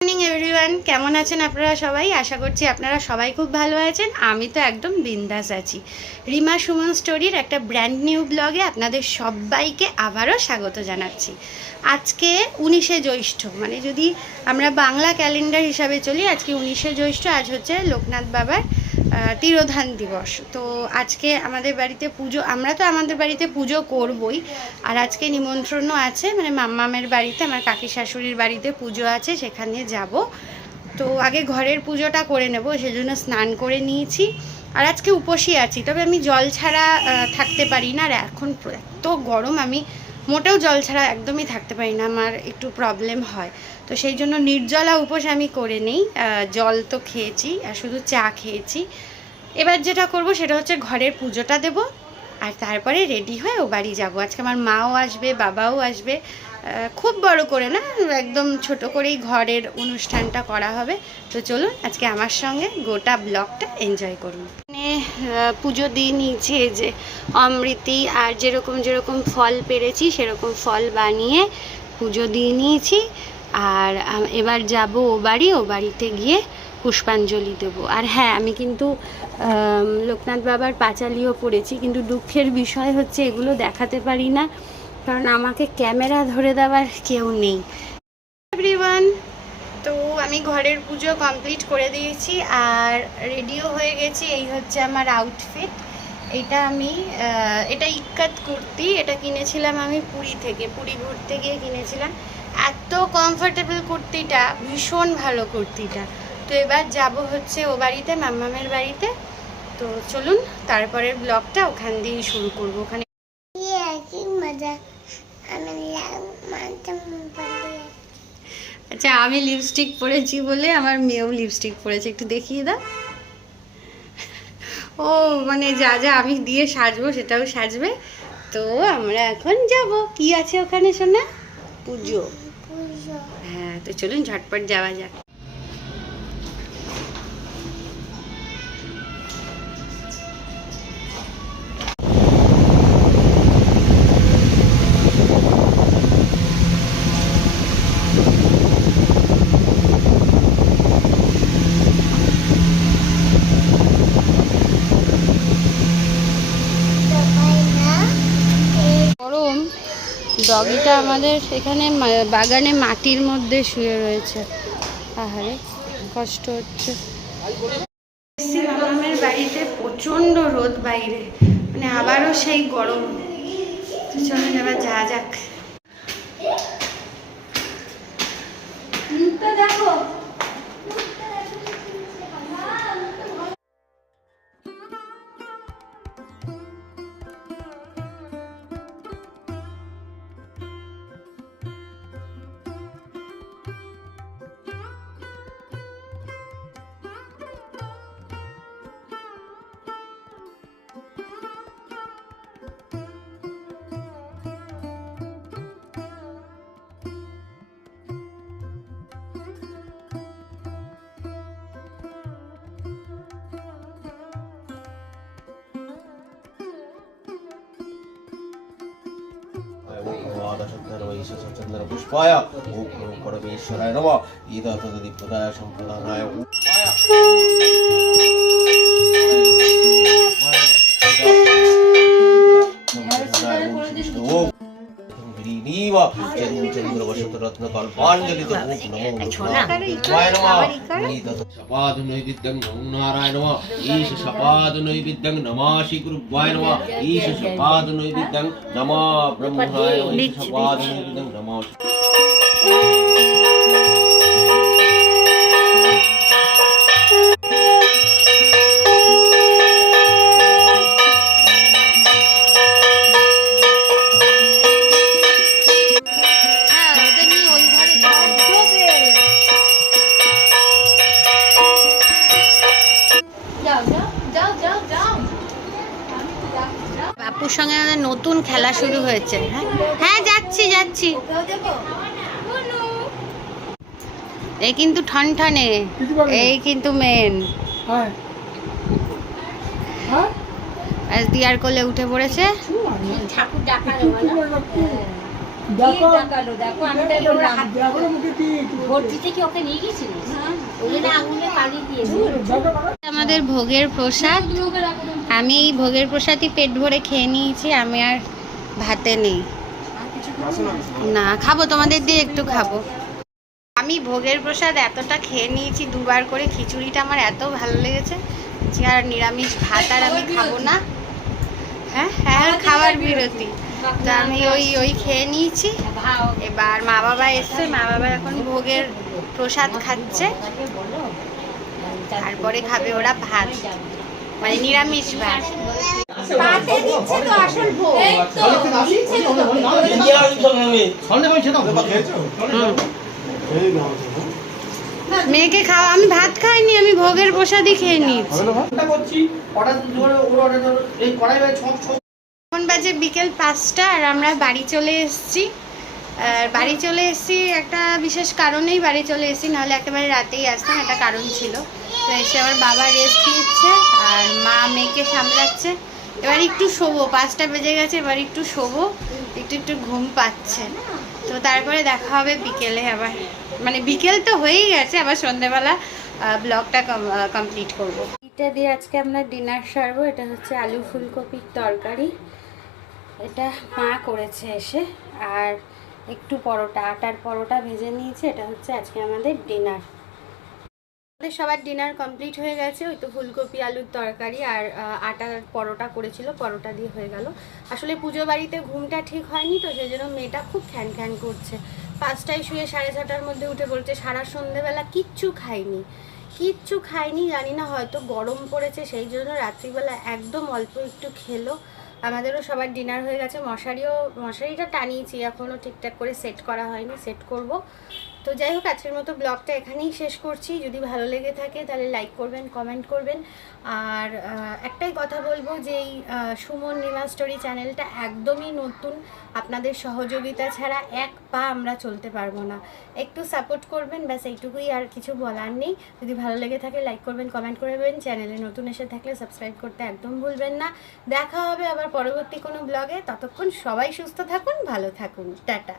Morning everyone, কেমন আছেন আপনারা সবাই? আশা করছি আপনারা সবাই খুব ভালো আছেন। আমি তো একদম বিন্দাস আছি। রিমা সুমন স্টোরির একটা ব্র্যান্ড নিউ ব্লগে আপনাদের সবাইকে আবারও স্বাগত জানাচ্ছি। আজকে 19শে জ্যৈষ্ঠ, মানে যদি আমরা বাংলা ক্যালেন্ডার হিসাবে চলি, আজকে 19শে জ্যৈষ্ঠ। আজ হচ্ছে লোকনাথ বাবার তিরোধান দিবস। তো আজকে আমাদের বাড়িতে পুজো, আমরা তো আমাদের বাড়িতে পুজো করবই, আর আজকে নিমন্ত্রণও আছে, মানে মাম্মামের বাড়িতে, আমার কাকি শাশুড়ির বাড়িতে পুজো আছে, সেখানে যাব। তো আগে ঘরের পুজোটা করে নেব, সেজন্য স্নান করে নিয়েছি। আর আজকে উপোসই আছি, তবে আমি জল ছাড়া থাকতে পারি না। আর এখন এত গরম, আমি মোটেও জল ছাড়া একদমই থাকতে পারি না, আমার একটু প্রবলেম হয়। তো সেই জন্য নির্জলা উপোস আমি করে নিই। জল তো খেয়েছি, আর শুধু চা খেয়েছি। এবার যেটা করব সেটা হচ্ছে ঘরের পুজোটা দেব, আর তারপরে রেডি হয়ে ও বাড়ি যাবো। আজকে আমার মাও আসবে, বাবাও আসবে। খুব বড় করে না, একদম ছোট করেই ঘরের অনুষ্ঠানটা করা হবে। তো চলুন আজকে আমার সঙ্গে গোটা ব্লগটা এনজয় করুন। মানে পুজো দিয়ে নিয়েছি, এই যে অমৃতি আর যেরকম যেরকম ফল পেরেছি সেরকম ফল বানিয়ে পুজো দিয়ে নিয়েছি। আর এবার যাব ও বাড়িতে গিয়ে পুষ্পাঞ্জলি দেবো। আর হ্যাঁ, আমি কিন্তু লোকনাথ বাবার পাঁচালিও পড়েছি, কিন্তু দুঃখের বিষয় হচ্ছে এগুলো দেখাতে পারি না, কারণ আমাকে ক্যামেরা ধরে দেওয়ার কেউ নেই। এভরিওয়ান, তো আমি ঘরের পুজো কমপ্লিট করে দিয়েছি আর রেডিও হয়ে গেছি। এই হচ্ছে আমার আউটফিট। এটা ইক্কাত কুর্তি, এটা কিনেছিলাম আমি পুরী থেকে, পুরী ঘুরতে গিয়ে কিনেছিলাম। এত কমফোর্টেবল কুর্তিটা, ভীষণ ভালো কুর্তিটা। তো এবার যাব হচ্ছে ও বাড়িতে, মাম্মামের বাড়িতে। তো চলুন তারপরের ব্লগটা ওখান দিয়েই শুরু করবো। ওখানে আচ্ছা, আমি লিপস্টিক পরেছি বলে আমার মেয়েও লিপস্টিক পরেছে, একটু দেখিয়ে দাও। ও মানে যা যা আমি দিয়ে সাজবো সেটাও সাজবে। তো আমরা এখন যাব। কি আছে ওখানে শোনা? পুজো। হ্যাঁ, তো চলুন ঝটপট যাওয়া যাক। ডগিটা আমাদের এখানে বাগানে মাটির মধ্যে শুয়ে রয়েছে, আহারে কষ্ট হচ্ছে। মামামের বাড়িতে প্রচণ্ড রোদ বাইরে, মানে আবারও সেই গরম। চলে যাবার যা যাক। দেখো पुष्पाय ओम परमेश्वराय नमः ईद तदीपदाय संप्रदानाय नैवेद्यं नमो नारायण ईश सपाद नैवेद्यं नमः श्री गुरुवाय नमः ईश सपाद नैवेद्यं नमः ब्रह्मणाय ईश सपाद नैवेद्यं नमः। বাপুর সঙ্গে আমাদের নতুন খেলা শুরু হয়েছে। হ্যাঁ হ্যাঁ, যাচ্ছি। এই কিন্তু ঠনঠনে, এই কিন্তু মেন। আজ দিয়ার কোলে উঠে পড়েছে। দেখো দেখো আমি তো ওরা হাত ভর্তিতে কি ওকে নিয়ে গেছিলিস ওই জন্য আঙুলে পানি দিয়েছি আমাদের ভোগের প্রসাদ, আমি এই ভোগের প্রসাদই পেট ভরে খেয়ে নিয়েছি, আমি আর ভাতে নেই। না খাবো, তোমাদের দিয়ে একটু খাবো। আমি ভোগের প্রসাদ এতটা খেয়ে নিয়েছি, দুবার করে, খিচুড়িটা আমার এত ভালো লেগেছে যে আর নিরামিষ ভাত আর আমি খাবো না। হ্যাঁ হ্যাঁ, খাবার বিরতি। তো আমি ওই খেয়ে নিয়েছি। এবার মা বাবা এসছে, মা বাবা এখন ভোগের প্রসাদ খাচ্ছে, তারপরে খাবে ওরা ভাত, মানে নিরামিষ ভাত। মেয়েকে খাওয়া, আমি ভাত খাইনি, আমি ভোগের প্রসাদই খেয়ে নিয়েছি। এখন বাজে বিকেল 5টা আর আমরা বাড়ি চলে এসেছি। বাড়ি চলে এসেছি একটা বিশেষ কারণেই বাড়ি চলে এসেছি, নাহলে একেবারে রাতেই আসতাম, একটা কারণ ছিল। তো এসে আমার বাবা রেস্ট নিচ্ছে আর মা মেয়েকে সামলাচ্ছে। এবার একটু শোবো, 5টা বেজে গেছে, এবার একটু শোবো, একটু ঘুম পাচ্ছে। তো তারপরে দেখা হবে বিকেলে আবার, মানে বিকেল তো হয়েই গেছে, আবার সন্ধ্যেবেলা ব্লগটা কমপ্লিট করবো। এটা দিয়ে আজকে আমরা ডিনার সারবো। এটা হচ্ছে আলু ফুলকপির তরকারি, এটা মা করেছে এসে, আর একটু পরোটা, আটার পরোটা ভেজে নিয়েছে। এটা হচ্ছে আজকে আমাদের ডিনার। আমাদের সবার ডিনার কমপ্লিট হয়ে গেছে। ওই তো ফুলকপি আলুর তরকারি আর আটার পরোটা করেছিল, পরোটা দিয়ে হয়ে গেল। আসলে পুজো বাড়িতে ঘুমটা ঠিক হয়নি, তো সেই জন্য মেয়েটা খুব খ্যান খ্যান করছে। 5টায় শুয়ে 6:30টার মধ্যে উঠে বলছে সারা সন্ধ্যেবেলা কিচ্ছু খাইনি, জানি না হয়তো গরম পড়েছে সেই জন্য রাত্রিবেলা একদম অল্প একটু খেলো। আমাদেরও সবার ডিনার হয়ে গেছে। মশারিটা টানিয়েছি, এখনও ঠিকঠাক করে সেট করা হয়নি, সেট করব। তো যাই হোক, আজকের মতো ব্লগটা এখানেই শেষ করছি। যদি ভালো লেগে থাকে তাহলে লাইক করবেন, কমেন্ট করবেন। আর একটাই কথা বলবো যে এই সুমন রিমা স্টোরি চ্যানেলটা একদমই নতুন, আপনাদের সহযোগিতা ছাড়া এক পা আমরা চলতে পারবো না। একটু সাপোর্ট করবেন, ব্যাস এইটুকুই, আর কিছু বলার নেই। যদি ভালো লেগে থাকে লাইক করবেন, কমেন্ট করবেন। চ্যানেলে নতুন এসে থাকলে সাবস্ক্রাইব করতে একদম ভুলবেন না। দেখা হবে আবার পরবর্তী কোনো ব্লগে। ততক্ষণ সবাই সুস্থ থাকুন, ভালো থাকুন, টাটা।